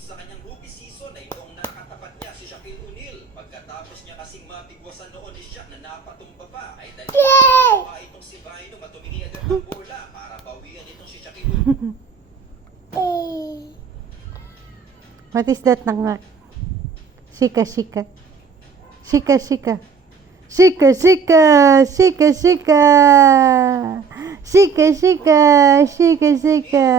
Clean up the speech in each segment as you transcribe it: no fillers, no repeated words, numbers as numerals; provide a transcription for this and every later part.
sa kanyang rookie season ay noong nakatapat niya si Shaquille O'Neal. Pagkatapos niya kasing mapigwasan noon ni Shaq na napatumba pa, ay dahil itong si Bynum at tumingi agad ng bola para bawian itong si Shaquille O'Neal. What is that, nangak? Shika, shika. Shika, shika. Shika, shika. Shika, shika. Shika, shika. Shika, shika.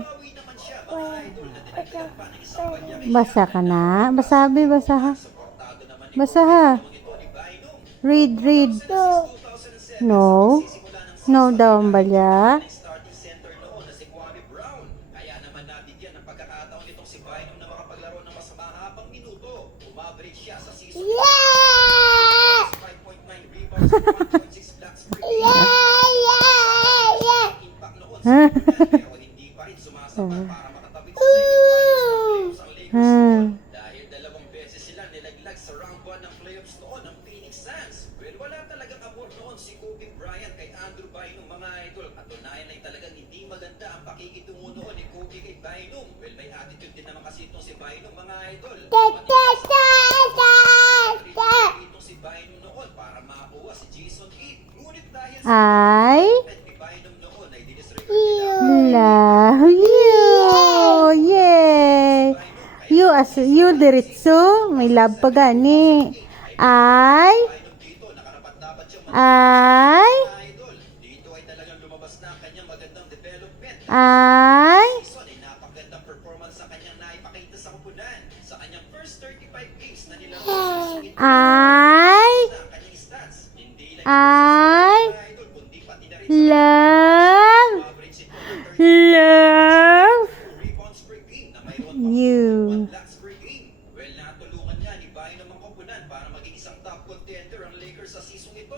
Bawi naman siya, mga idol, na dinagdagan pa ng isang palya kay Basa ka na? Basabi, basa ha? Suportado naman ni Basa ha? ito ni Bynum. Read, read. 2007, No. magsisimula ng No season daw, ay balya. ng starting center noon na si Kwame Brown. Kaya naman nabigyan ng pagkakataon itong si Bynum na makapaglaro ng mas mahabang minuto. Umaverage siya sa season. 5.9 rebounds and 1.6 blocks per game. Impact noon sa Cleveland, pero hindi pa rin sumasapat para makatawid sa second finals ng playoffs ang Lakers noon. Dahil dalawang beses sila nilaglag sa round 1 ng playoffs noon ang Phoenix Suns. Well, wala talagang amor noon si Kobe Bryant kay Andrew Bynum, mga idol. At tunayan ay talagang hindi maganda ang pakikitungo noon ni Kobe kay Bynum. Well, may attitude din naman kasi itong si Bynum, mga idol. Itong si Bynum noon para makuha si Jason Kidd. Ngunit dahil sa I ni Bynum noon ay dinisregard nila love you. Yay. You diretso. May love pa gani. I Bynum dito, nakarapat-dapat siyang I idol. Dito ay talagang lumabas na ang kanyang magandang development. I Season ay napakagandang performance sa kanyang naipakita sa kupunan. Sa kanyang first 35 games na nilaro sa season, I ang kanyang stats. Hindi lang I idol, kundi pati na rin love average ito ng love 32 rebounds per game na mayroon you. 1 blocks per game. Well, natulungan niya ni Bynum ang kupunan para maging isang top contender ang Lakers sa season ito.